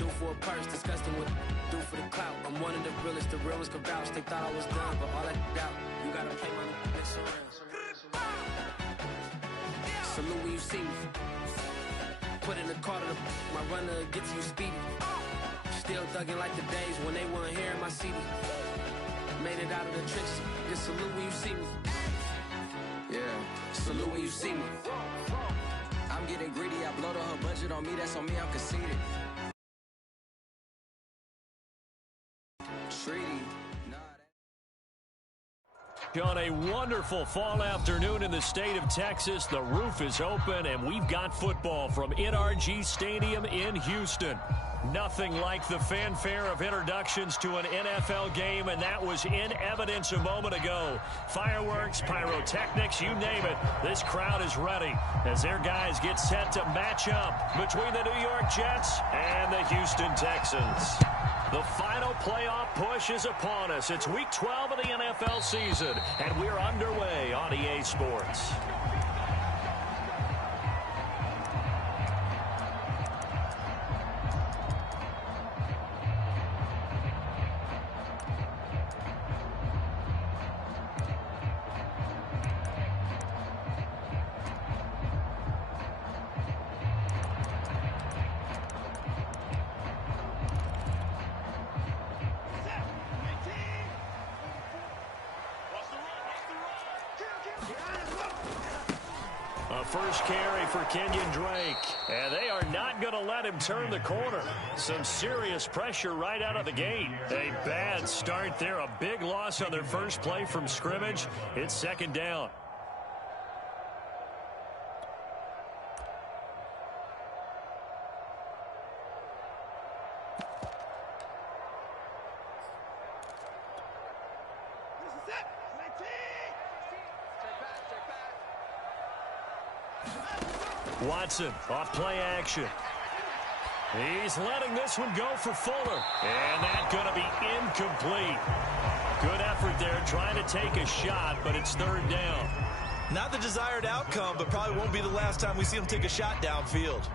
do for a purse, disgusting what do for the clout. I'm one of the realest, the real ones can vouch. They thought I was done, but all I doubt. You gotta play my next around. Salute when you see me. Put in the car to my runner, get to you speedy. Still thugging like the days when they weren't here in my CD. Made it out of the trenches. Just salute when you see me. Yeah, salute when you see me. I'm getting greedy, I blow to her budget on me, that's on me, I'm conceited. Treaty. On a wonderful fall afternoon in the state of Texas, the roof is open and we've got football from NRG Stadium in Houston. Nothing like the fanfare of introductions to an NFL game, and that was in evidence a moment ago. Fireworks, pyrotechnics, you name it. This crowd is ready as their guys get set to match up between the New York Jets and the Houston Texans. The final playoff push is upon us. It's week 12 of the NFL season, and we're underway on EA Sports. A first carry for Kenyon Drake, and they are not going to let him turn the corner. Some serious pressure right out of the gate. A bad start there, a big loss on their first play from scrimmage. It's second down. Watson off play action. He's letting this one go for Fuller. And that's going to be incomplete. Good effort there trying to take a shot, but it's third down. Not the desired outcome, but probably won't be the last time we see him take a shot downfield.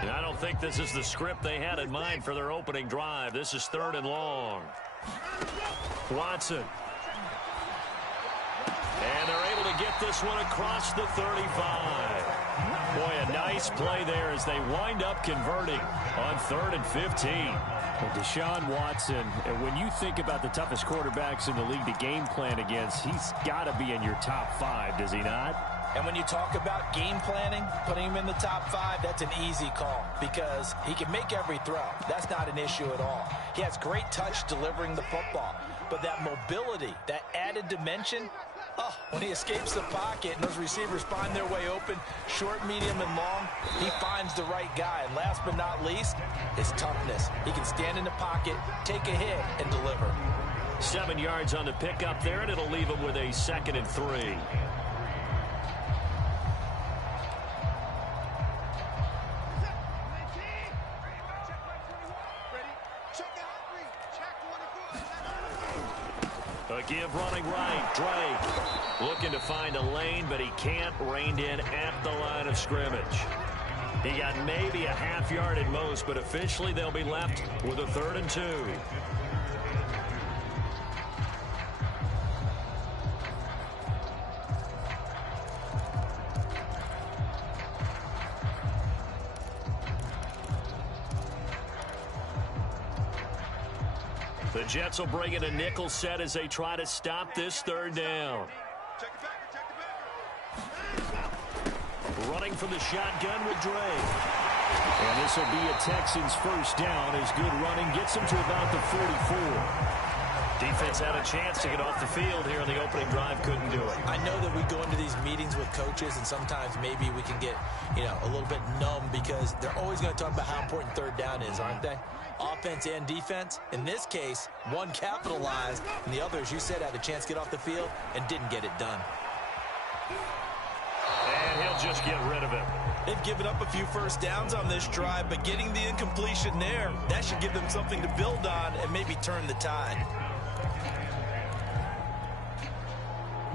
I don't think this is the script they had in mind for their opening drive. This is third and long. Watson. And they're able to get this one across the 35. Boy, a nice play there as they wind up converting on 3rd and 15. Well, Deshaun Watson, when you think about the toughest quarterbacks in the league to game plan against, he's got to be in your top 5, does he not? And when you talk about game planning, putting him in the top 5, that's an easy call because he can make every throw. That's not an issue at all. He has great touch delivering the football. But that mobility, that added dimension, when he escapes the pocket and those receivers find their way open, short, medium, and long, he finds the right guy. And last but not least, his toughness. He can stand in the pocket, take a hit, and deliver. 7 yards on the pickup there, and it'll leave him with a 2nd and 3. A give running right, Drake looking to find a lane, but he can't. Reined in at the line of scrimmage. He got maybe a half yard at most, but officially they'll be left with a 3rd and 2. The Jets will bring in a nickel set as they try to stop this 3rd down. Running from the shotgun with Drake. And this will be a Texans first down as good running gets them to about the 44. Defense had a chance to get off the field here on the opening drive, couldn't do it. I know that we go into these meetings with coaches and sometimes maybe we can get, a little bit numb because they're always going to talk about how important 3rd down is, aren't they? Offense and defense. In this case, one capitalized and the other, as you said, had a chance to get off the field and didn't get it done. And he'll just get rid of it. They've given up a few first downs on this drive, but getting the incompletion there, that should give them something to build on and maybe turn the tide.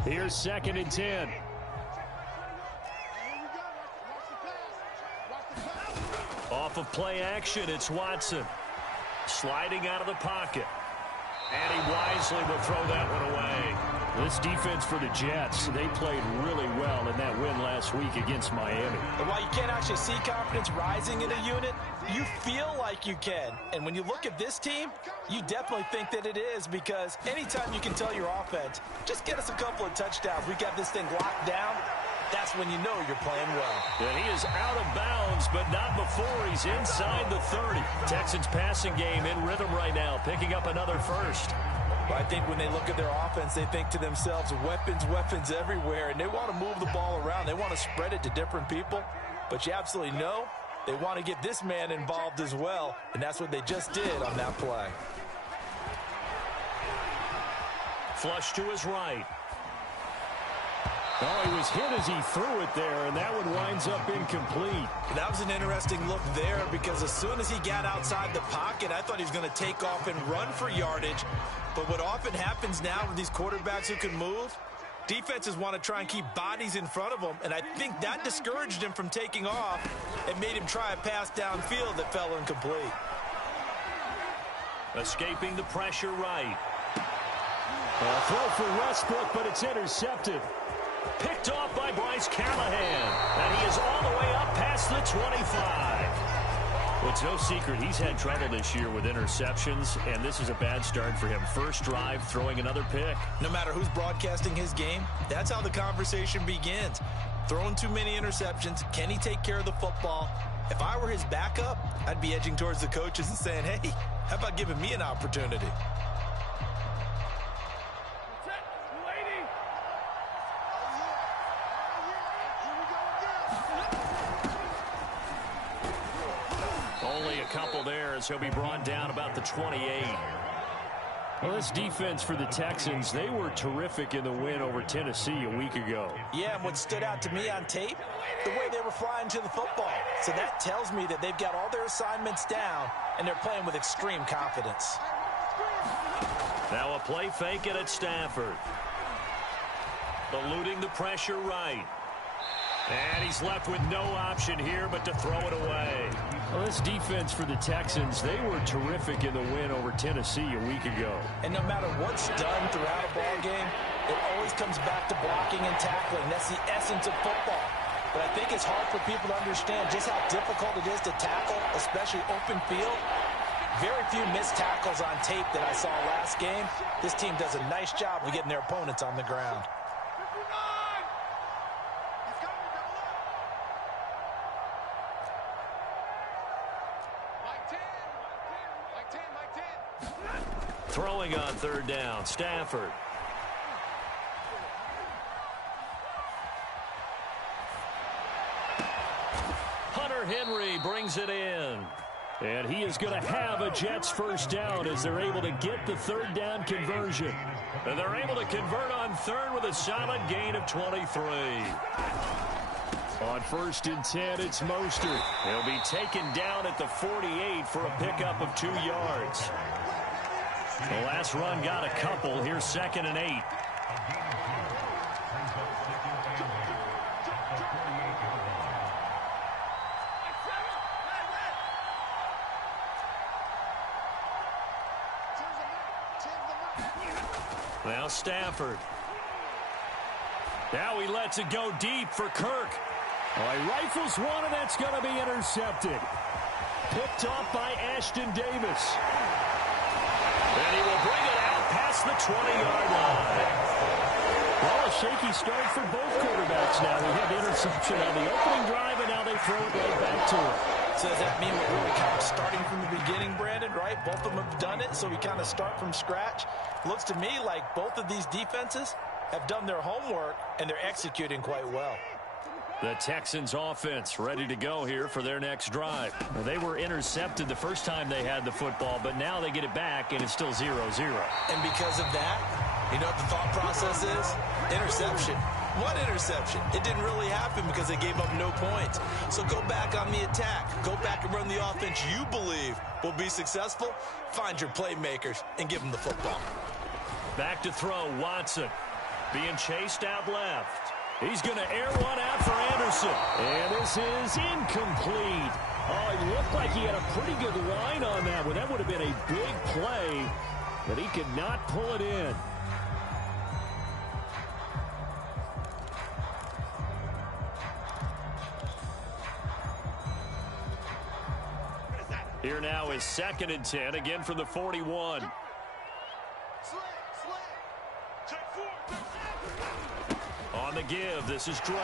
Here's 2nd and 10. Off of play action, it's Watson. Sliding out of the pocket. And he wisely will throw that one away. This defense for the Jets, they played really well in that win last week against Miami. And while you can't actually see confidence rising in a unit, you feel like you can. And when you look at this team, you definitely think that it is, because anytime you can tell your offense, just get us a couple of touchdowns, we got this thing locked down, that's when you know you're playing well. And he is out of bounds, but not before he's inside the 30. Texans passing game in rhythm right now, picking up another first. Well, I think when they look at their offense, they think to themselves, weapons, weapons everywhere, and they want to move the ball around. They want to spread it to different people, but you absolutely know they want to get this man involved as well, and that's what they just did on that play. Flush to his right. Oh, he was hit as he threw it there, and that one winds up incomplete. That was an interesting look there, because as soon as he got outside the pocket, I thought he was going to take off and run for yardage. But what often happens now with these quarterbacks who can move, defenses want to try and keep bodies in front of them, and I think that discouraged him from taking off and made him try a pass downfield that fell incomplete. Escaping the pressure right. A throw for Westbrook, but it's intercepted. Picked off by Bryce Callahan. And he is all the way up past the 25. Well, it's no secret he's had trouble this year with interceptions, and this is a bad start for him. First drive, throwing another pick. No matter who's broadcasting his game, that's how the conversation begins. Throwing too many interceptions. Can he take care of the football? If I were his backup, I'd be edging towards the coaches and saying, hey, how about giving me an opportunity? Only a couple there as he'll be brought down about the 28. Well, this defense for the Texans, they were terrific in the win over Tennessee a week ago. Yeah, and what stood out to me on tape, the way they were flying to the football. So that tells me that they've got all their assignments down, and they're playing with extreme confidence. Now a play fake it at Stafford. Eluding the pressure right. And he's left with no option here but to throw it away. Well, this defense for the Texans, they were terrific in the win over Tennessee a week ago. And no matter what's done throughout a ball game, it always comes back to blocking and tackling. That's the essence of football. But I think it's hard for people to understand just how difficult it is to tackle, especially open field. Very few missed tackles on tape that I saw last game. This team does a nice job of getting their opponents on the ground. Throwing on third down, Stafford. Hunter Henry brings it in. And he is going to have a Jets first down as they're able to get the third down conversion. And they're able to convert on third with a solid gain of 23. On 1st and 10, it's Mostert. He'll be taken down at the 48 for a pickup of 2 yards. The last run got a couple. Here's 2nd and 8. Now Stafford. Now he lets it go deep for Kirk. Oh, he rifles one, and that's going to be intercepted. Picked off by Ashton Davis. And he will bring it out past the 20-yard line. Well, a shaky start for both quarterbacks now. We had the interception on the opening drive, and now they throw it right back to him. So does that mean we're really kind of starting from the beginning, Brandon, right? Both of them have done it, so we kind of start from scratch. Looks to me like both of these defenses have done their homework, and they're executing quite well. The Texans offense ready to go here for their next drive. Well, they were intercepted the first time they had the football, but now they get it back, and it's still 0-0. And because of that, you know what the thought process is? Interception. What interception? It didn't really happen because they gave up no points. So go back on the attack. Go back and run the offense you believe will be successful. Find your playmakers and give them the football. Back to throw, Watson. Being chased out left. He's going to air one out for Anderson. And this is incomplete. Oh, it looked like he had a pretty good line on that one. That would have been a big play, but he could not pull it in. Here now is 2nd and 10, again from the 41. On the give, this is Drake.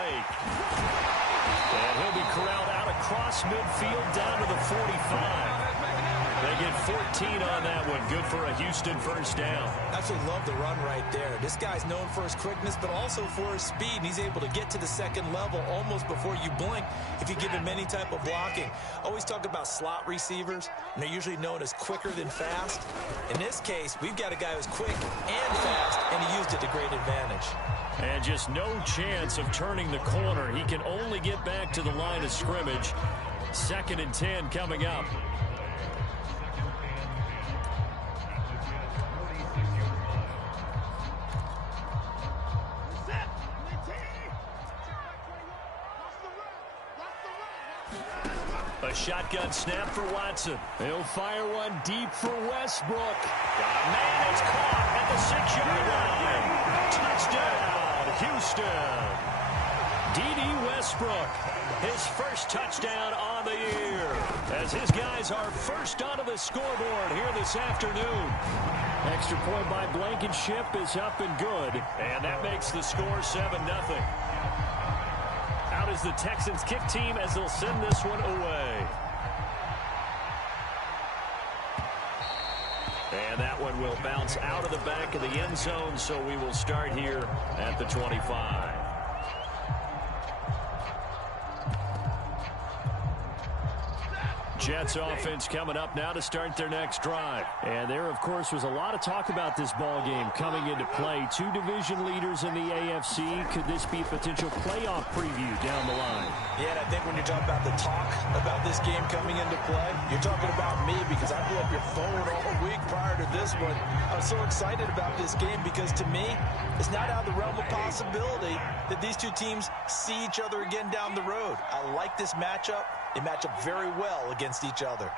And he'll be corralled out across midfield down to the 45. They get 14 on that one. Good for a Houston first down. Absolutely love the run right there. This guy's known for his quickness, but also for his speed. And he's able to get to the second level almost before you blink if you give him any type of blocking. Always talk about slot receivers, and they're usually known as quicker than fast. In this case, we've got a guy who's quick and fast, and he used it to great advantage. And just no chance of turning the corner. He can only get back to the line of scrimmage. 2nd and 10 coming up. A shotgun snap for Watson. He'll fire one deep for Westbrook. Got a man, it's caught at the 6-yard line. Touchdown, Houston. D.D. Westbrook, his first touchdown on the year, as his guys are first onto the scoreboard here this afternoon. Extra point by Blankenship is up and good. And that makes the score 7-0. Out is the Texans kick team as they'll send this one away. And that one will bounce out of the back of the end zone, so we will start here at the 25. Jets offense coming up now to start their next drive. And there, of course, was a lot of talk about this ball game coming into play. Two division leaders in the AFC. Could this be a potential playoff preview down the line? Yeah, and I think when you're talking about the talk about this game coming into play, you're talking about me because I blew up your phone all week prior to this one. I'm so excited about this game because to me, it's not out of the realm of possibility that these two teams see each other again down the road. I like this matchup. They match up very well against each other.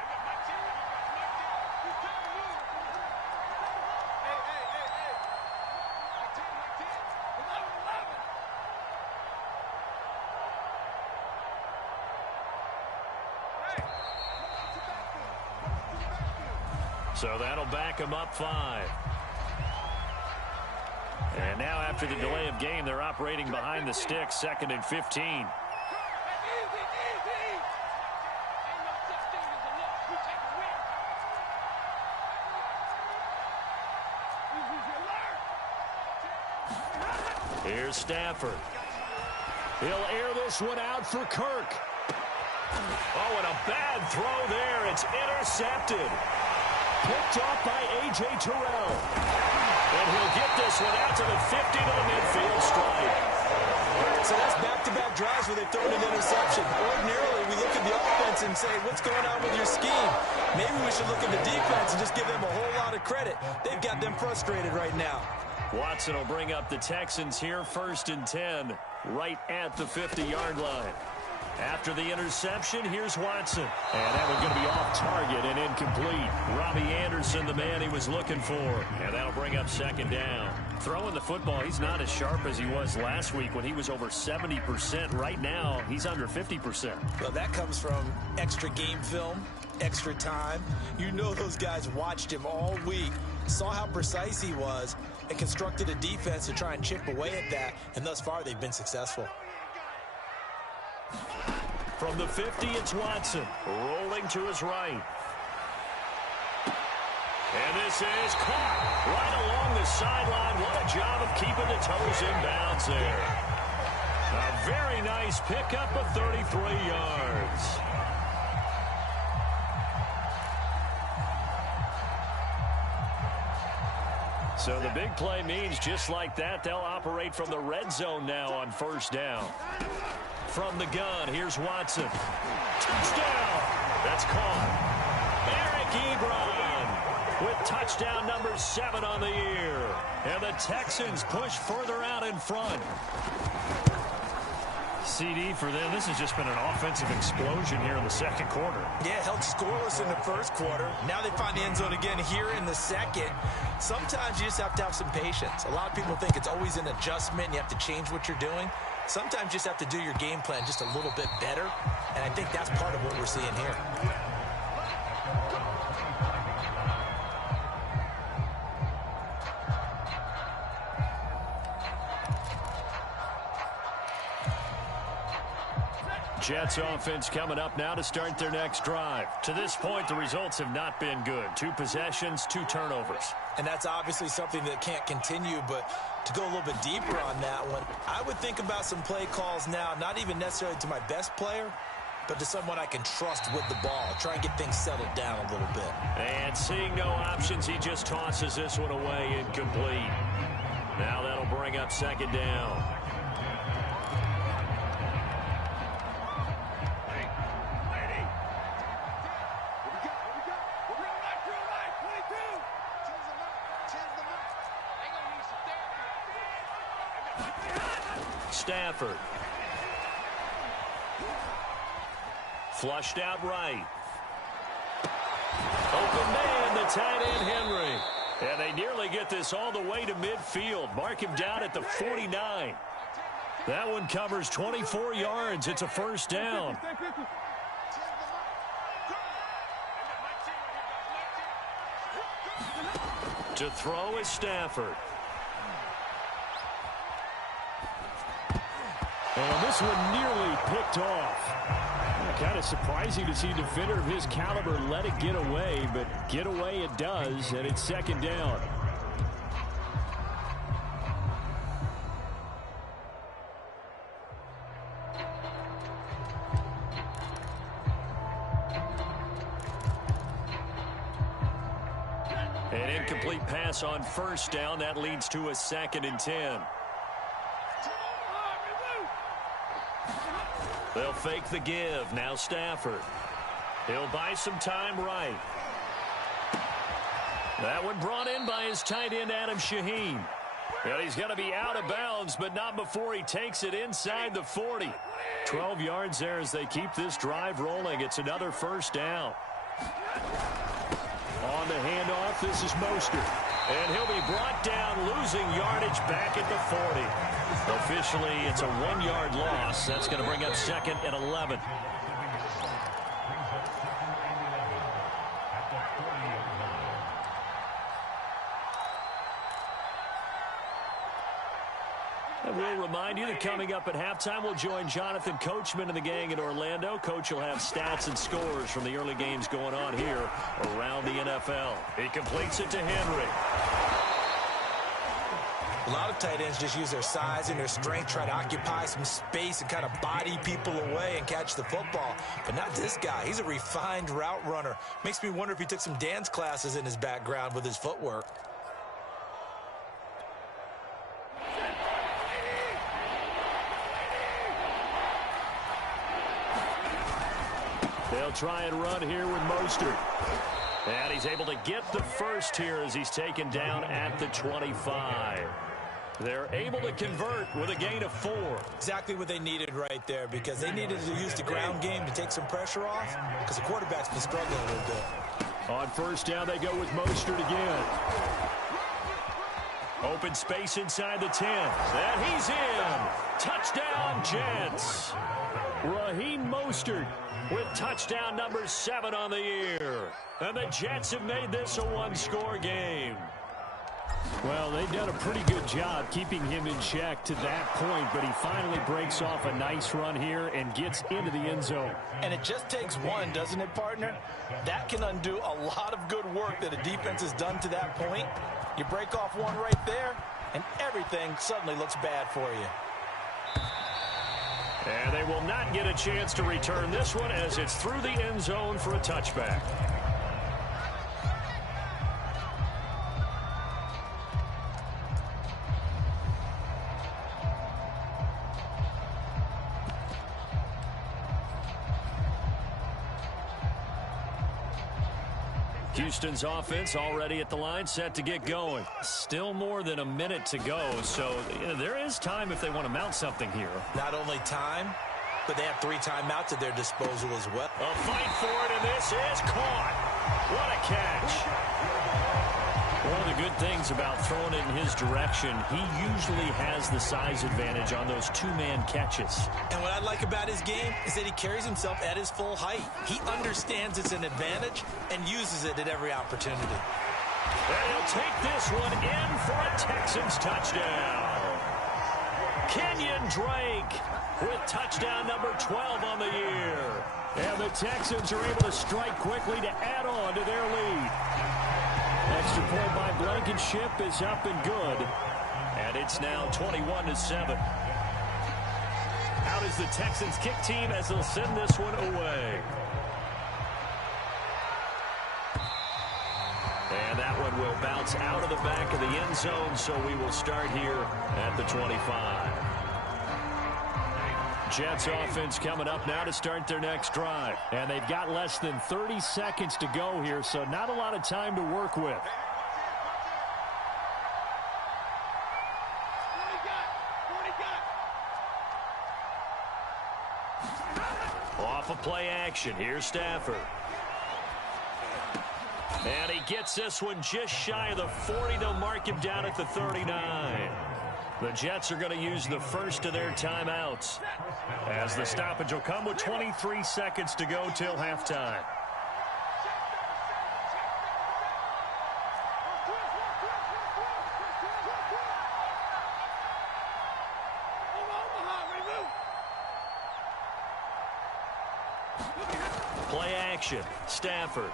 So that'll back them up 5. And now after the delay of game, they're operating behind the sticks, 2nd and 15. Here's Stafford. He'll air this one out for Kirk. Oh, and a bad throw there. It's intercepted. Picked off by A.J. Terrell. And he'll get this one out to the 50 to the midfield stripe. So that's back-to-back drives where they've thrown an interception. Ordinarily, we look at the offense and say, what's going on with your scheme? Maybe we should look at the defense and just give them a whole lot of credit. They've got them frustrated right now. Watson will bring up the Texans here, 1st and 10, right at the 50-yard line. After the interception, here's Watson. And that one's going to be off target and incomplete. Robbie Anderson, the man he was looking for. And that'll bring up 2nd down. Throwing the football, he's not as sharp as he was last week when he was over 70%. Right now, he's under 50%. Well, that comes from extra game film, extra time. You know those guys watched him all week, saw how precise he was, and constructed a defense to try and chip away at that. And thus far, they've been successful. From the 50, it's Watson, rolling to his right. And this is caught right along the sideline. What a job of keeping the toes in bounds there. A very nice pickup of 33 yards. So the big play means just like that, they'll operate from the red zone now on first down. From the gun, here's Watson. Touchdown! That's caught. Eric Ebron with touchdown number 7 on the year. And the Texans push further out in front. CD for them. This has just been an offensive explosion here in the second quarter. Yeah, held scoreless in the first quarter. Now they find the end zone again here in the second. Sometimes you just have to have some patience. A lot of people think it's always an adjustment. You have to change what you're doing. Sometimes you just have to do your game plan just a little bit better. And I think that's part of what we're seeing here. Jets offense coming up now to start their next drive. To this point, the results have not been good. 2 possessions, 2 turnovers. And that's obviously something that can't continue, but to go a little bit deeper on that one, I would think about some play calls now, not even necessarily to my best player, but to someone I can trust with the ball. Try and get things settled down a little bit. And seeing no options, he just tosses this one away incomplete. Now that'll bring up second down. Stafford. Flushed out right. Open man, the tight end Henry. And they nearly get this all the way to midfield. Mark him down at the 49. That one covers 24 yards. It's a first down. To throw is Stafford. And this one nearly picked off. Kind of surprising to see a defender of his caliber let it get away, but get away it does, and it's second down. An incomplete pass on first down. That leads to a 2nd and 10. They'll fake the give. Now Stafford. He'll buy some time right. That one brought in by his tight end, Adam Shaheen. And he's going to be out of bounds, but not before he takes it inside the 40. 12 yards there as they keep this drive rolling. It's another first down. On the handoff, this is Mostert. And he'll be brought down, losing yardage back at the 40. Officially, it's a 1-yard loss. That's going to bring up 2nd and 11. And we'll remind you that coming up at halftime, we'll join Jonathan Coachman and the gang in Orlando. Coach will have stats and scores from the early games going on here around the NFL. He completes it to Henry. A lot of tight ends just use their size and their strength, try to occupy some space and kind of body people away and catch the football. But not this guy. He's a refined route runner. Makes me wonder if he took some dance classes in his background with his footwork. They'll try and run here with Mostert. And he's able to get the first here as he's taken down at the 25. They're able to convert with a gain of 4. Exactly what they needed right there, because they needed to use the ground game to take some pressure off, because the quarterback's been struggling a little bit. On first down, they go with Mostert again. Open space inside the 10. And he's in. Touchdown, Jets. Raheem Mostert with touchdown number 7 on the year. And the Jets have made this a 1-score game. Well, they've done a pretty good job keeping him in check to that point, but he finally breaks off a nice run here and gets into the end zone. And it just takes one, doesn't it, partner? That can undo a lot of good work that a defense has done to that point. You break off one right there, and everything suddenly looks bad for you. And they will not get a chance to return this one as it's through the end zone for a touchback. Houston's offense already at the line, set to get going. Still more than a minute to go, so there is time if they want to mount something here. Not only time, but they have 3 timeouts at their disposal as well. A fight for it, and this is caught. What a catch. One of the good things about throwing it in his direction, he usually has the size advantage on those 2-man catches. And what I like about his game is that he carries himself at his full height. He understands it's an advantage and uses it at every opportunity. And he'll take this one in for a Texans touchdown. Kenyon Drake with touchdown number 12 on the year. And the Texans are able to strike quickly to add on to their lead. Extra point by Blankenship is up and good. And it's now 21-7. Out is the Texans kick team as they'll send this one away. And that one will bounce out of the back of the end zone, so we will start here at the 25. Jets offense coming up now to start their next drive. And they've got less than 30 seconds to go here, so not a lot of time to work with. Off a play action. Here's Stafford. And he gets this one just shy of the 40. They'll mark him down at the 39. The Jets are going to use the first of their timeouts, as the stoppage will come with 23 seconds to go till halftime. Play action. Stafford.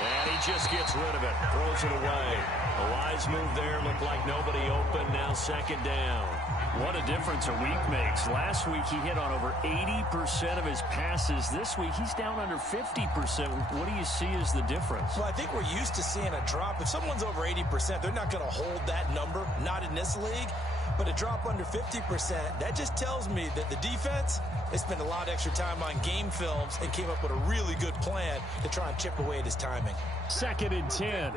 And he just gets rid of it. Throws it away. A wise move there. Looked like nobody open. Now second down. What a difference a week makes. Last week he hit on over 80% of his passes. This week he's down under 50%. What do you see as the difference? Well, I think we're used to seeing a drop. If someone's over 80%, they're not going to hold that number. Not in this league. But a drop under 50%, that just tells me that the defense, they spent a lot of extra time on game films and came up with a really good plan to try and chip away at his timing. 2nd and 10.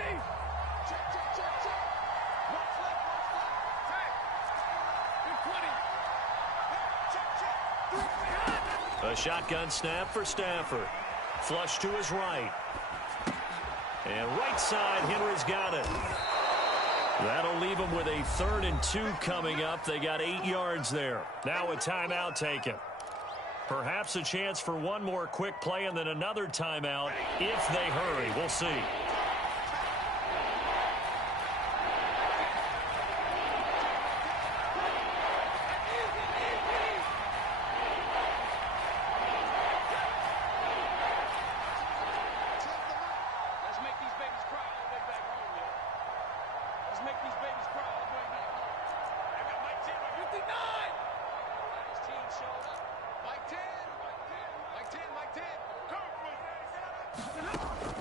A shotgun snap for Stafford. Flush to his right. And right side, Henry's got it. That'll leave them with a 3rd and 2 coming up. They got 8 yards there. Now a timeout taken. Perhaps a chance for one more quick play and then another timeout if they hurry. We'll see.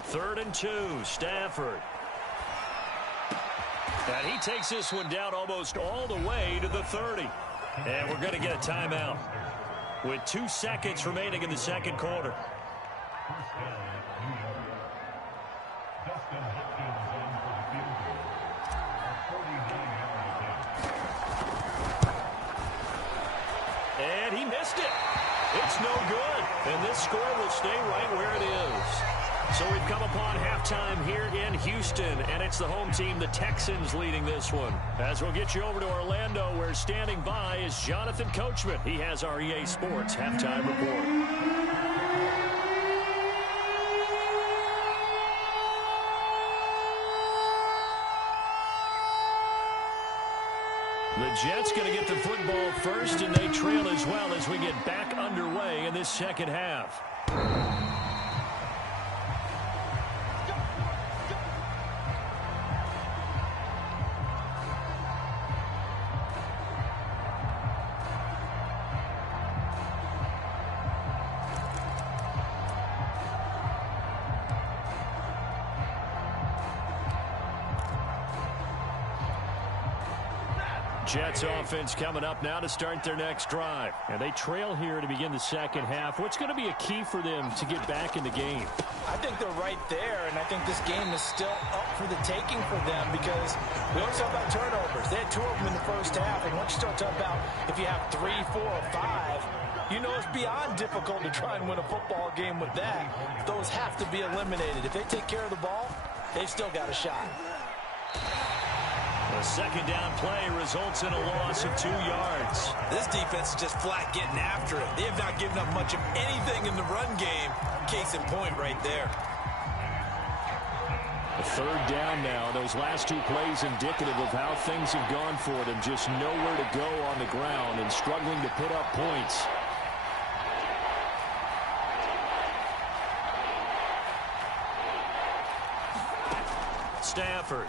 Third and 2, Stafford. And he takes this one down almost all the way to the 30. And we're going to get a timeout with 2 seconds remaining in the second quarter. And he missed it. It's no good. And this score will stay right where it is. So we've come upon halftime here in Houston, and it's the home team, the Texans, leading this one. As we'll get you over to Orlando, where standing by is Jonathan Coachman. He has our EA Sports halftime report. The Jets going to get the football first, and they trail as well as we get back underway in this second half. Jets offense coming up now to start their next drive. And they trail here to begin the second half. What's going to be a key for them to get back in the game? I think they're right there, and I think this game is still up for the taking for them because we always talk about turnovers. They had 2 of them in the first half, and once you start talking about if you have 3, 4, or 5, you know it's beyond difficult to try and win a football game with that. Those have to be eliminated. If they take care of the ball, they've still got a shot. The second down play results in a loss of 2 yards. This defense is just flat getting after it. They have not given up much of anything in the run game. Case in point right there. A third down now. Those last 2 plays indicative of how things have gone for them. Just nowhere to go on the ground and struggling to put up points. Stafford.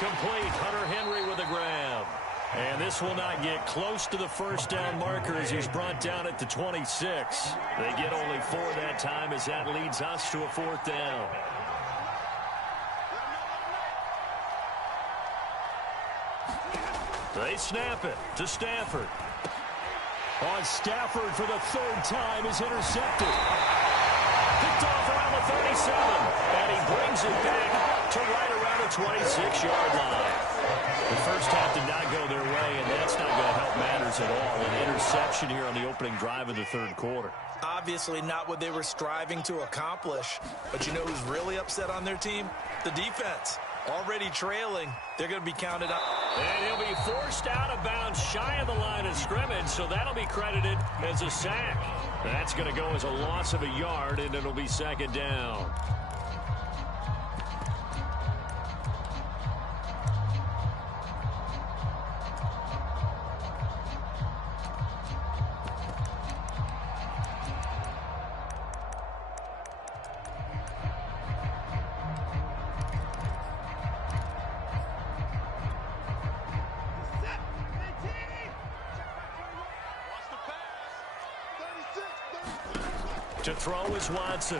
Complete. Hunter Henry with a grab. And this will not get close to the first down marker as he's brought down at the 26. They get only 4 that time as that leads us to a 4th down. They snap it to Stafford. On Stafford for the 3rd time is intercepted. Picked off around the 37. And he brings it back to right around the 26-yard line. The first half did not go their way, and that's not going to help matters at all. An interception here on the opening drive of the 3rd quarter. Obviously not what they were striving to accomplish. But you know who's really upset on their team? The defense. Already trailing. They're going to be counted up. And he'll be forced out of bounds shy of the line of scrimmage, so that'll be credited as a sack. That's going to go as a loss of a yard, and it'll be 2nd down. To throw is Watson.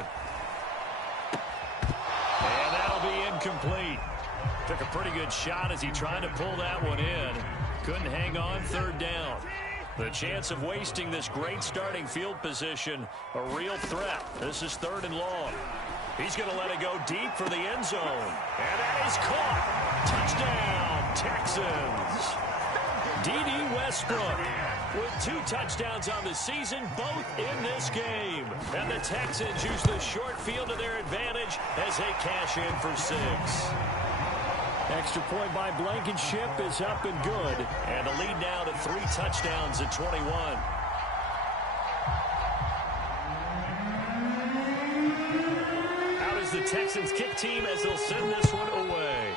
And that'll be incomplete. Took a pretty good shot as he tried to pull that one in. Couldn't hang on. 3rd down. The chance of wasting this great starting field position, a real threat. This is 3rd and long. He's going to let it go deep for the end zone. And that is caught. Touchdown, Texans. D.D. Westbrook with 2 touchdowns on the season, both in this game. And the Texans use the short field to their advantage as they cash in for 6. Extra point by Blankenship is up and good. And the lead now to 3 touchdowns at 21. Out is the Texans kick team as they'll send this one away.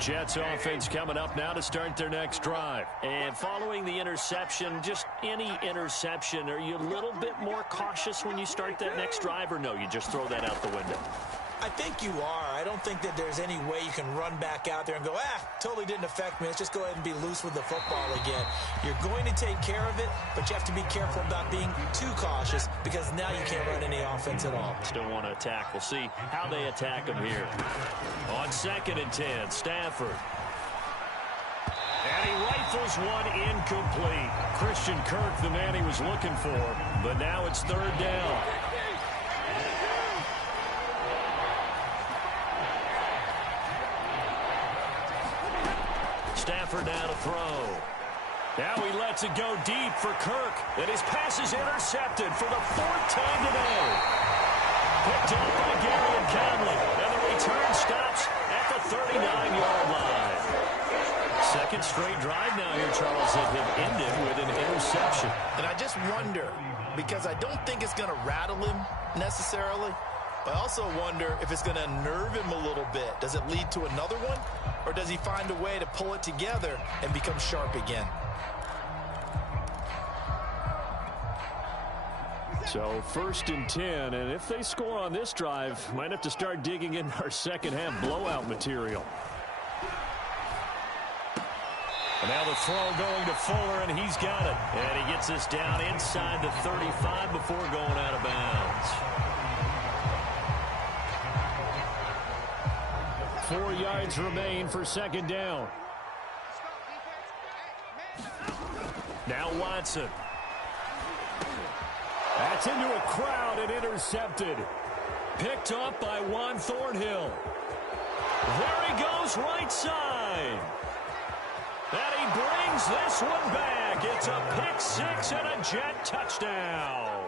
Jets offense coming up now to start their next drive. And following the interception, just any interception, are you a little bit more cautious when you start that next drive, or no, you just throw that out the window? I think you are. I don't think that there's any way you can run back out there and go, totally didn't affect me. Let's just go ahead and be loose with the football again. You're going to take care of it, but you have to be careful about being too cautious because now you can't run any offense at all. Still want to attack. We'll see how they attack them here. On 2nd and 10, Stafford. And he rifles one incomplete. Christian Kirk, the man he was looking for, but now it's 3rd down. Stafford now to throw. Now he lets it go deep for Kirk. And his pass is intercepted for the 4th time today. Picked up by Gary and Conley. And the return stops at the 39-yard line. 2nd straight drive now here, Charles, that have ended with an interception. And I just wonder, because I don't think it's going to rattle him necessarily, but I also wonder if it's going to unnerve him a little bit. Does it lead to another one? Or does he find a way to pull it together and become sharp again? So 1st and 10, and if they score on this drive, might have to start digging in our second half blowout material. And now the throw going to Fuller, and he's got it. And he gets this down inside the 35 before going out of bounds. 4 yards remain for 2nd down. Now Watson. That's into a crowd and intercepted. Picked up by Juan Thornhill. There he goes, right side. And he brings this one back. It's a pick six and a Jet touchdown.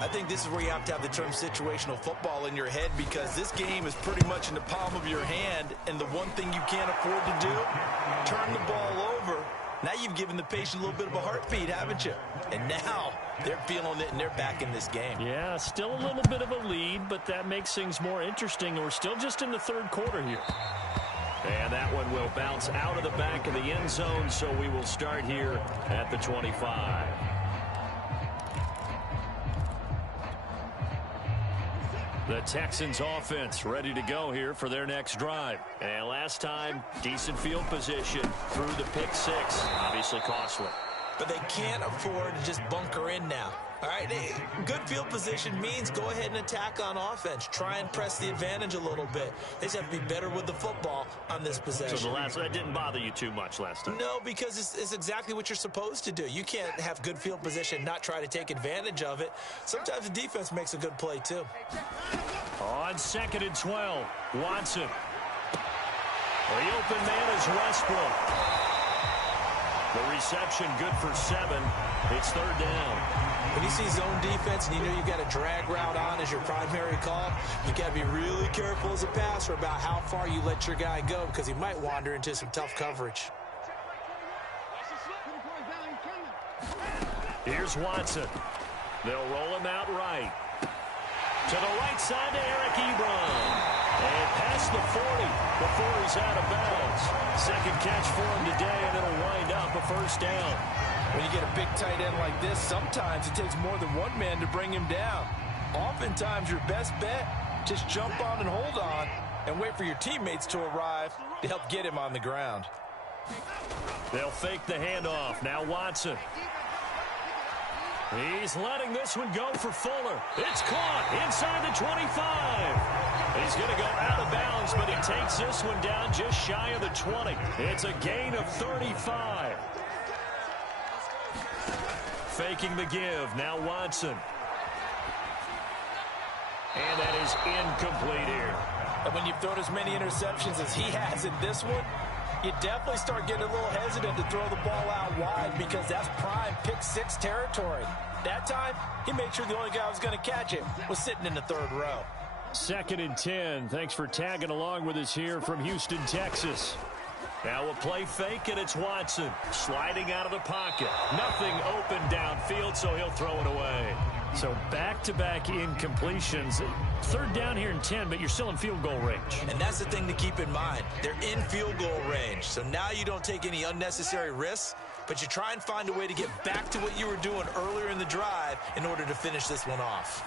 I think this is where you have to have the term situational football in your head, because this game is pretty much in the palm of your hand, and the one thing you can't afford to do, turn the ball over. Now you've given the patient a little bit of a heartbeat, haven't you? And now they're feeling it, and they're back in this game. Yeah, still a little bit of a lead, but that makes things more interesting. We're still just in the 3rd quarter here. And that one will bounce out of the back of the end zone, so we will start here at the 25. The Texans offense ready to go here for their next drive. And last time, decent field position through the pick six. Obviously costly. But they can't afford to just bunker in now. All right, good field position means go ahead and attack on offense. Try and press the advantage a little bit. They just have to be better with the football on this possession. So that didn't bother you too much last time? No, because it's exactly what you're supposed to do. You can't have good field position and not try to take advantage of it. Sometimes the defense makes a good play, too. On 2nd and 12, Watson. The open man is Westbrook. The reception good for 7. It's 3rd down. When you see zone defense and you know you've got a drag route on as your primary call, you got to be really careful as a passer about how far you let your guy go, because he might wander into some tough coverage. Here's Watson. They'll roll him out right. To the right side to Eric Ebron. And past the 40 before he's out of bounds. 2nd catch for him today, and it'll wind up a 1st down. When you get a big tight end like this, sometimes it takes more than one man to bring him down. Oftentimes, your best bet, just jump on and hold on and wait for your teammates to arrive to help get him on the ground. They'll fake the handoff. Now Watson. He's letting this one go for Fuller. It's caught inside the 25. He's going to go out of bounds, but he takes this one down just shy of the 20. It's a gain of 35. Faking the give. Now Watson. And that is incomplete here. And when you've thrown as many interceptions as he has in this one, you definitely start getting a little hesitant to throw the ball out wide, because that's prime pick six territory. That time, he made sure the only guy who was going to catch it was sitting in the 3rd row. 2nd and 10. Thanks for tagging along with us here from Houston, Texas. Now a play fake, and it's Watson sliding out of the pocket. Nothing open downfield, so he'll throw it away. So back-to-back incompletions. 3rd down here in 10, but you're still in field goal range. And that's the thing to keep in mind. They're in field goal range. So now you don't take any unnecessary risks, but you try and find a way to get back to what you were doing earlier in the drive in order to finish this one off.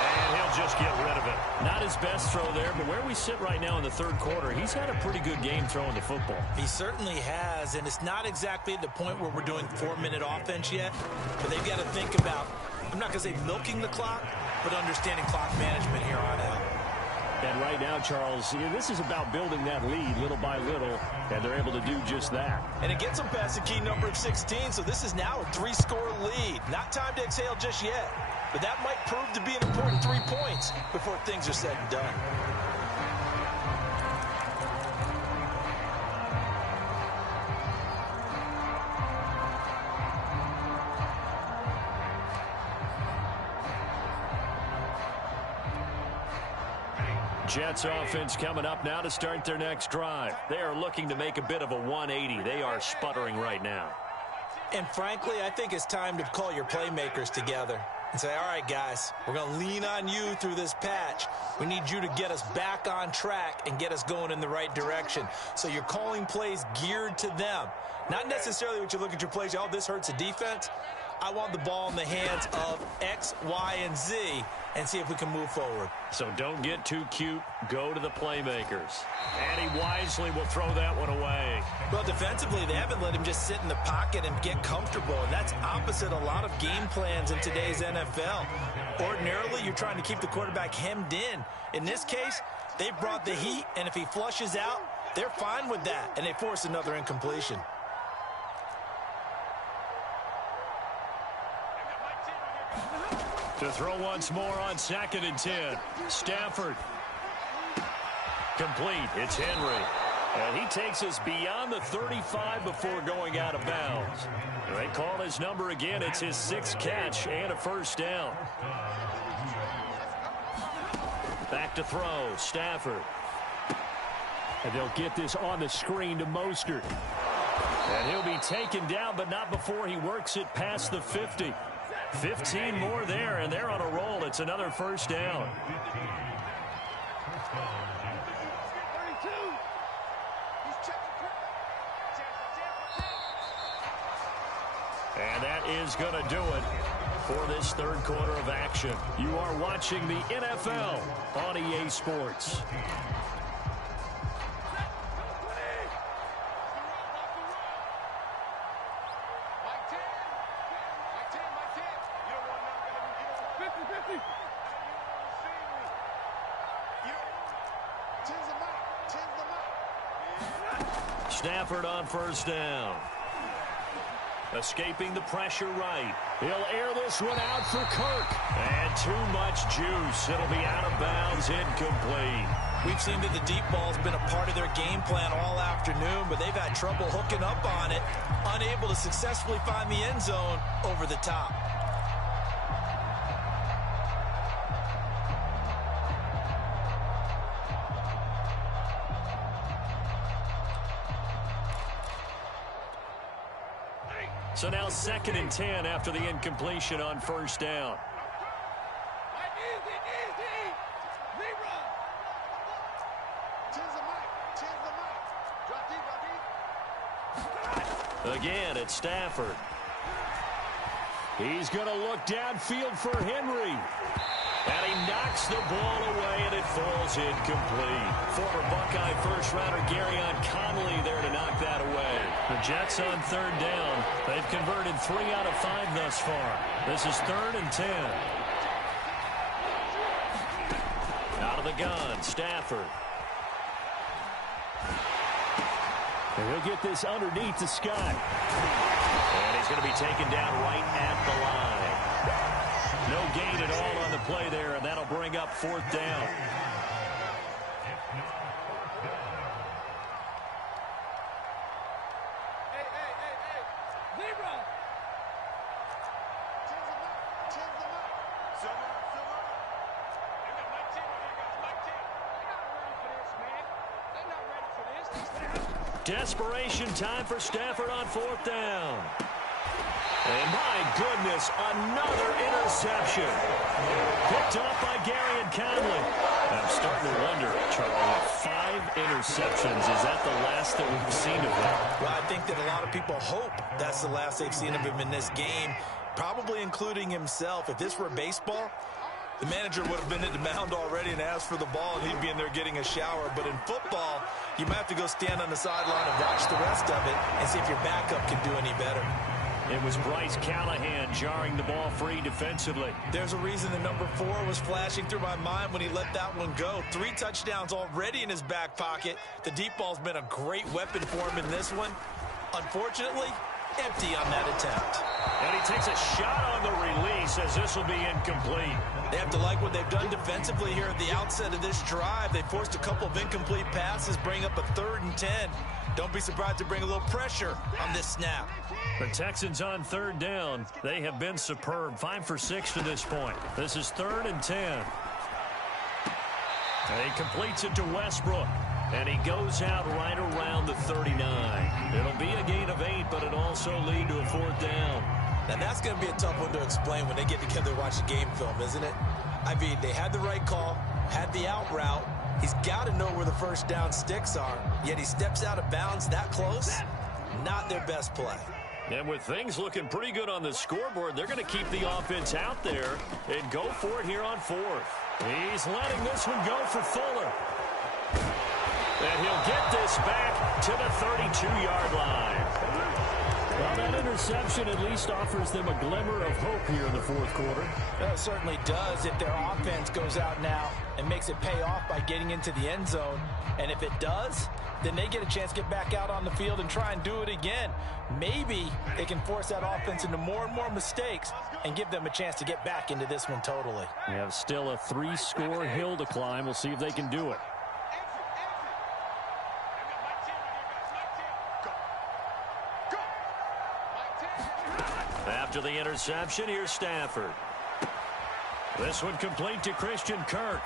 And he'll just get rid of it. Not his best throw there, but where we sit right now in the 3rd quarter, he's had a pretty good game throwing the football. He certainly has, and it's not exactly at the point where we're doing 4-minute offense yet, but they've got to think about, I'm not going to say milking the clock, but understanding clock management here on out. And right now, Charles, this is about building that lead little by little, and they're able to do just that. And it gets them past the key number of 16, so this is now a 3-score lead. Not time to exhale just yet, but that might prove to be an important 3 points before things are said and done. Jets offense coming up now to start their next drive. They are looking to make a bit of a 180. They are sputtering right now. And frankly, I think it's time to call your playmakers together and say, all right, guys, we're going to lean on you through this patch. We need you to get us back on track and get us going in the right direction. So you're calling plays geared to them. Not necessarily what you look at your plays, oh, this hurts the defense. I want the ball in the hands of X, Y, and Z and see if we can move forward. So don't get too cute. Go to the playmakers. And he wisely will throw that one away. Well, defensively, they haven't let him just sit in the pocket and get comfortable, and that's opposite a lot of game plans in today's NFL. Ordinarily, you're trying to keep the quarterback hemmed in. In this case, they brought the heat, and if he flushes out, they're fine with that, and they force another incompletion. To throw once more on 2nd and 10. Stafford. Complete. It's Henry. And he takes us beyond the 35 before going out of bounds. They call his number again. It's his 6th catch and a first down. Back to throw. Stafford. And they'll get this on the screen to Mostert. And he'll be taken down, but not before he works it past the 50. 15 more there, and they're on a roll. It's another first down. And that is going to do it for this third quarter of action. You are watching the NFL on EA Sports. Stafford on first down. Escaping the pressure right. He'll air this one out for Kirk. And too much juice. It'll be out of bounds, incomplete. We've seen that the deep ball's been a part of their game plan all afternoon, but they've had trouble hooking up on it, unable to successfully find the end zone over the top. So now 2nd and 10 after the incompletion on first down. Again, it's Stafford. He's going to look downfield for Henry. And he knocks the ball away, and it falls incomplete. Former Buckeye first-rounder Garyon Conley there to knock that away. The Jets on third down. They've converted 3 out of 5 thus far. This is 3rd and 10. Out of the gun, Stafford. And he'll get this underneath to Scott. And he's going to be taken down right at the line. No gain at all on the play there, and that'll bring up 4th down. Desperation time for Stafford on 4th down. And my goodness, another interception. Picked off by Garyon Conley. I'm starting to wonder, Charlie, 5 interceptions. Is that the last that we've seen of him? Well, I think that a lot of people hope that's the last they've seen of him in this game, probably including himself. If this were baseball, the manager would have been at the mound already and asked for the ball, and he'd be in there getting a shower. But in football, you might have to go stand on the sideline and watch the rest of it and see if your backup can do any better. It was Bryce Callahan jarring the ball free defensively. There's a reason the number 4 was flashing through my mind when he let that one go. 3 touchdowns already in his back pocket. The deep ball's been a great weapon for him in this one. Unfortunately, empty on that attempt. And he takes a shot on the release as this will be incomplete. They have to like what they've done defensively here at the outset of this drive. They forced a couple of incomplete passes, bring up a 3rd and 10. Don't be surprised to bring a little pressure on this snap. The Texans on 3rd down. They have been superb. 5 for 6 to this point. This is 3rd and 10. And he completes it to Westbrook. And he goes out right around the 39. It'll be a gain of 8, but it'll also lead to a 4th down. Now, that's going to be a tough one to explain when they get together to watch the game film, isn't it? I mean, they had the right call, had the out route. He's got to know where the first down sticks are, yet he steps out of bounds that close. Not their best play. And with things looking pretty good on the scoreboard, they're going to keep the offense out there and go for it here on fourth. He's letting this one go for Fuller. And he'll get this back to the 32-yard line. Well, that interception at least offers them a glimmer of hope here in the fourth quarter. Well, it certainly does if their offense goes out now and makes it pay off by getting into the end zone. And if it does, then they get a chance to get back out on the field and try and do it again. Maybe they can force that offense into more and more mistakes and give them a chance to get back into this one totally. We have still a 3-score hill to climb. We'll see if they can do it. After the interception, here's Stafford. This one complete to Christian Kirk.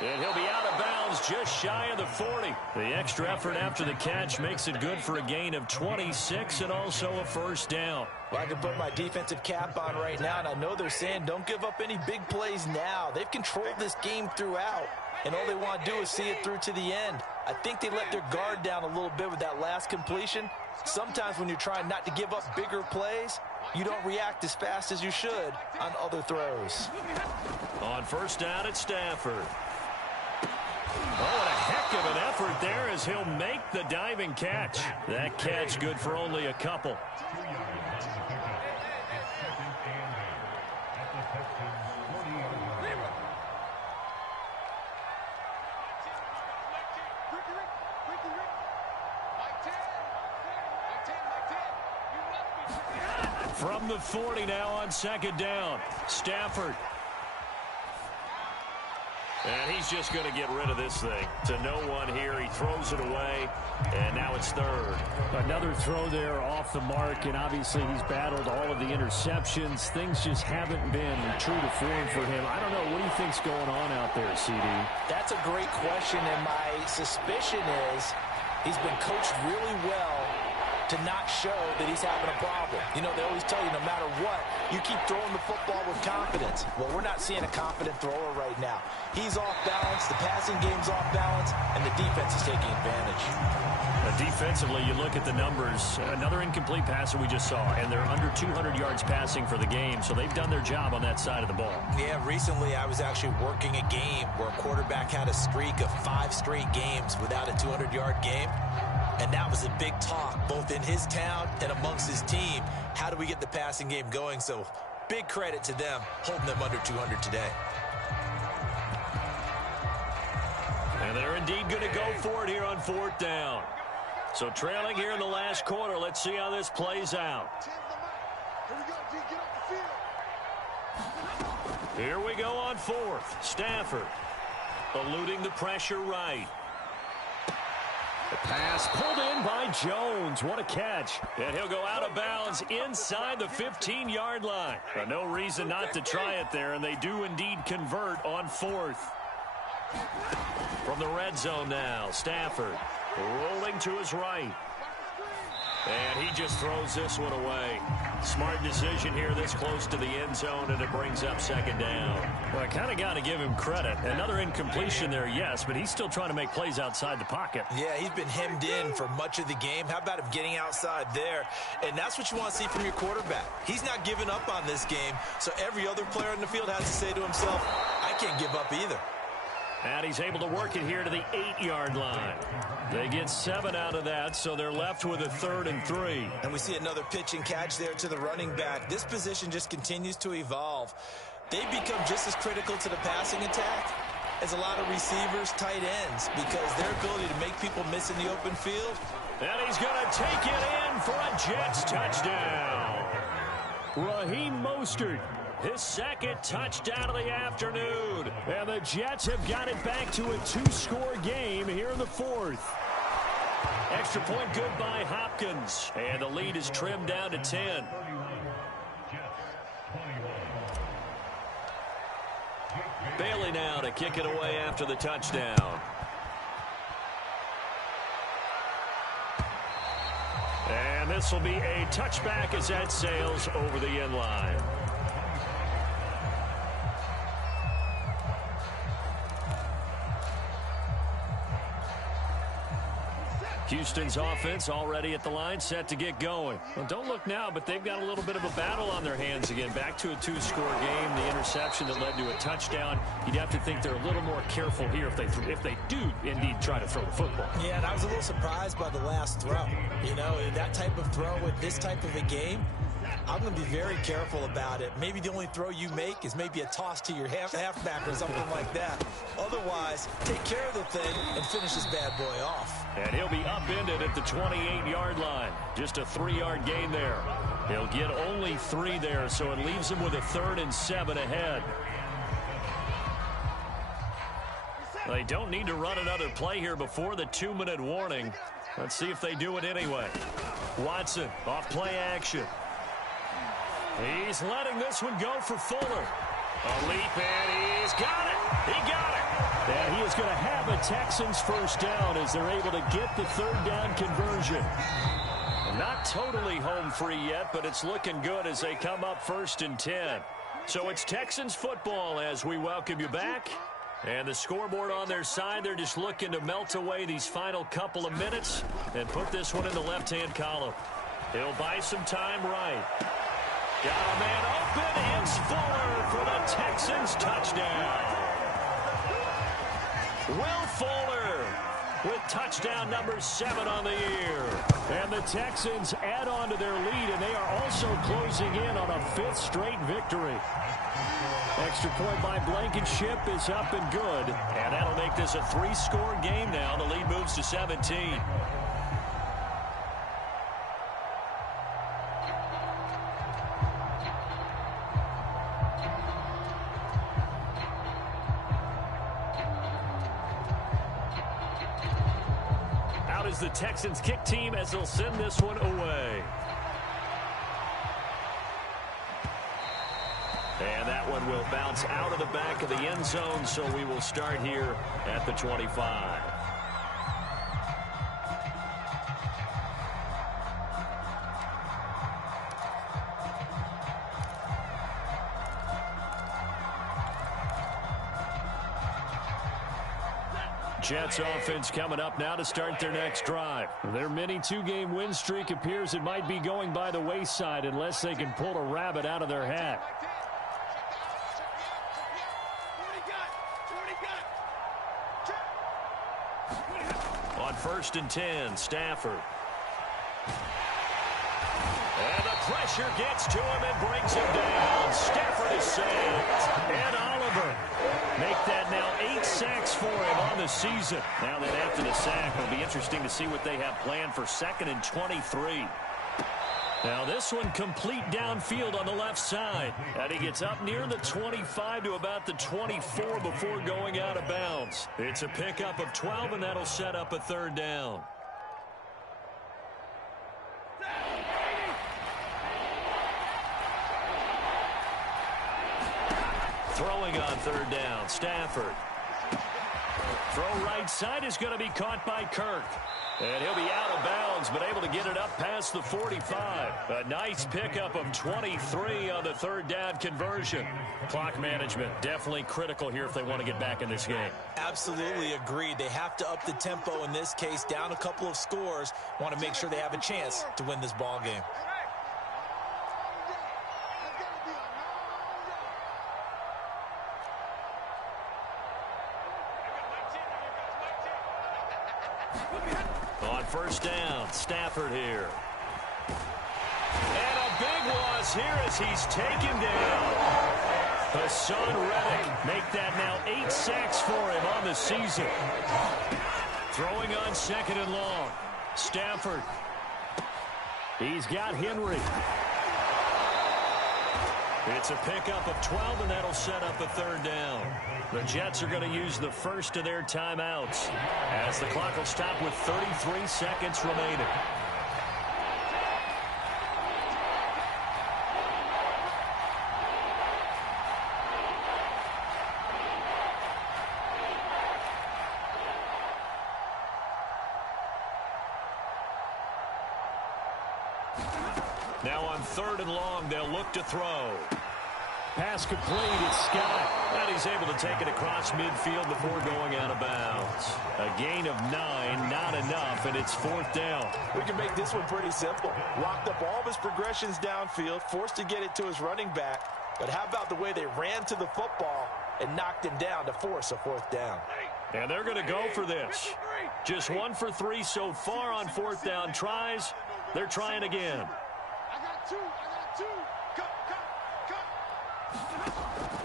And he'll be out of bounds just shy of the 40. The extra effort after the catch makes it good for a gain of 26 and also a first down. Well, I can put my defensive cap on right now, and I know they're saying don't give up any big plays now. They've controlled this game throughout, and all they want to do is see it through to the end. I think they let their guard down a little bit with that last completion. Sometimes when you're trying not to give up bigger plays, you don't react as fast as you should on other throws. On first down, it's Stafford. Oh, what a heck of an effort there as he'll make the diving catch. That catch good for only a couple. From the 40 now on second down, Stafford. And he's just going to get rid of this thing to no one here. He throws it away, and now it's third. Another throw there off the mark, and obviously he's battled all of the interceptions. Things just haven't been true to form for him. I don't know. What do you think's going on out there, CD? That's a great question, and my suspicion is he's been coached really well to not show that he's having a problem. You know, they always tell you no matter what, you keep throwing the football with confidence. Well, we're not seeing a confident thrower right now. He's off balance, the passing game's off balance, and the defense is taking advantage. Defensively, you look at the numbers. Another incomplete pass that we just saw, and they're under 200 yards passing for the game, so they've done their job on that side of the ball. Yeah, recently I was actually working a game where a quarterback had a streak of 5 straight games without a 200-yard game. And that was a big talk, both in his town and amongst his team. How do we get the passing game going? So big credit to them, holding them under 200 today. And they're indeed going to go for it here on fourth down. So trailing here in the last quarter, let's see how this plays out. Here we go on fourth. Stafford eluding the pressure right. The pass pulled in by Jones. What a catch. And he'll go out of bounds inside the 15-yard line. No reason not to try it there, and they do indeed convert on fourth. From the red zone now, Stafford rolling to his right. And he just throws this one away. Smart decision here this close to the end zone, and it brings up second down. Well, I kind of got to give him credit. Another incompletion there, yes, but he's still trying to make plays outside the pocket. Yeah, he's been hemmed in for much of the game. How about him getting outside there? And that's what you want to see from your quarterback. He's not giving up on this game, so every other player in the field has to say to himself, I can't give up either. And he's able to work it here to the 8-yard line. They get 7 out of that, so they're left with a 3rd and 3. And we see another pitch and catch there to the running back. This position just continues to evolve. They become just as critical to the passing attack as a lot of receivers, tight ends, because their ability to make people miss in the open field. And he's going to take it in for a Jets touchdown. Raheem Mostert. His second touchdown of the afternoon. And the Jets have got it back to a 2-score game here in the fourth. Extra point good by Hopkins. And the lead is trimmed down to 10. Bailey now to kick it away after the touchdown. And this will be a touchback as that sails over the end line. Houston's offense already at the line, set to get going. Well, don't look now, but they've got a little bit of a battle on their hands again. Back to a two-score game. The interception that led to a touchdown. You'd have to think they're a little more careful here if they do indeed try to throw the football. Yeah, and I was a little surprised by the last throw. You know, that type of throw with this type of a game, I'm going to be very careful about it. Maybe the only throw you make is maybe a toss to your halfback or something like that. Otherwise, take care of the thing and finish this bad boy off. And he'll be upended at the 28-yard line. Just a 3-yard gain there. He'll get only 3 there, so it leaves him with a 3rd and 7 ahead. They don't need to run another play here before the 2-minute warning. Let's see if they do it anyway. Watson off play action. He's letting this one go for Fuller. A leap, and he's got it. He got it. And he is going to have a Texans first down as they're able to get the 3rd down conversion. Not totally home free yet, but it's looking good as they come up 1st and 10. So it's Texans football as we welcome you back. And the scoreboard on their side, they're just looking to melt away these final couple of minutes and put this one in the left-hand column. He'll buy some time right. Got a man open. It's Fuller for the Texans touchdown. Will Fuller with touchdown number 7 on the year. And the Texans add on to their lead, and they are also closing in on a 5th straight victory. Extra point by Blankenship is up and good. And that'll make this a 3-score game now. The lead moves to 17. Out is the Texans kick team as they'll send this one away. And that one will bounce out of the back of the end zone, so we will start here at the 25. Jets offense coming up now to start their next drive. Their mini 2-game win streak appears it might be going by the wayside unless they can pull a rabbit out of their hat. On 1st and 10, Stafford. And the pressure gets to him and brings him down. Stafford is saved. And Oliver make that now 8 sacks for him on the season. Now that after the sack, it'll be interesting to see what they have planned for 2nd and 23. Now this one complete downfield on the left side. And he gets up near the 25 to about the 24 before going out of bounds. It's a pickup of 12, and that'll set up a 3rd down. Throwing on 3rd down, Stafford. Throw right side is going to be caught by Kirk. And he'll be out of bounds, but able to get it up past the 45. A nice pickup of 23 on the 3rd down conversion. Clock management definitely critical here if they want to get back in this game. Absolutely agreed. They have to up the tempo in this case, down a couple of scores. Want to make sure they have a chance to win this ball game. On 1st down, Stafford here. And a big loss here as he's taken down. Hassan Reddick make that now 8 sacks for him on the season. Throwing on 2nd and long. Stafford. He's got Henry. It's a pickup of 12, and that'll set up a 3rd down. The Jets are going to use the first of their timeouts as the clock will stop with 33 seconds remaining. Now on 3rd and long, they'll look to throw. Pass complete. It's Scott. And he's able to take it across midfield before going out of bounds. A gain of 9, not enough, and it's 4th down. We can make this one pretty simple. Locked up all of his progressions downfield, forced to get it to his running back. But how about the way they ran to the football and knocked him down to force a 4th down? And they're going to go for this. Just 1 for 3 so far on 4th down tries. They're trying again. I got two. Cut.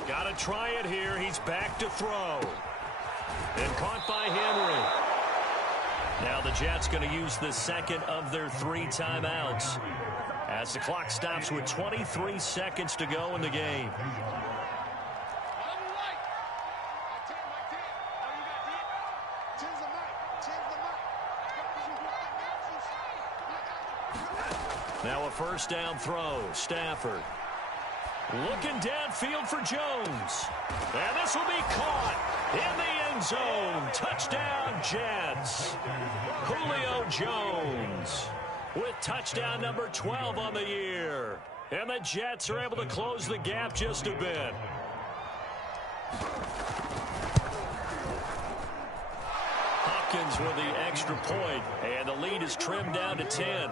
Got to try it here. He's back to throw. And caught by Henry. Now the Jets going to use the second of their 3 timeouts as the clock stops with 23 seconds to go in the game. Now a 1st down throw. Stafford looking downfield for Jones. And this will be caught in the end zone. Touchdown, Jets. Julio Jones with touchdown number 12 on the year. And the Jets are able to close the gap just a bit. Hopkins with the extra point, and the lead is trimmed down to 10.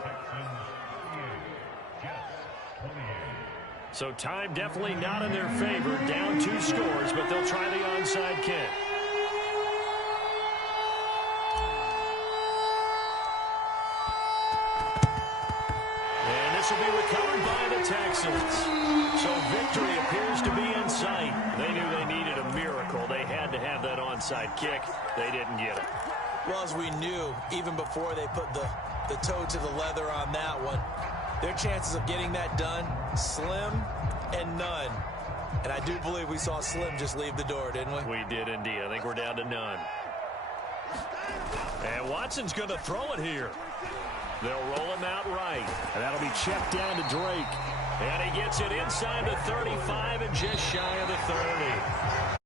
So time definitely not in their favor. Down 2 scores, but they'll try the onside kick. And this will be recovered by the Texans. So victory appears to be in sight. They knew they needed a miracle. They had to have that onside kick. They didn't get it. Well, as we knew, even before they put the toe to the leather on that one, their chances of getting that done, slim and none. And I do believe we saw Slim just leave the door, didn't we? We did indeed. I think we're down to none. And Watson's going to throw it here. They'll roll him out right. And that'll be checked down to Drake. And he gets it inside the 35 and just shy of the 30.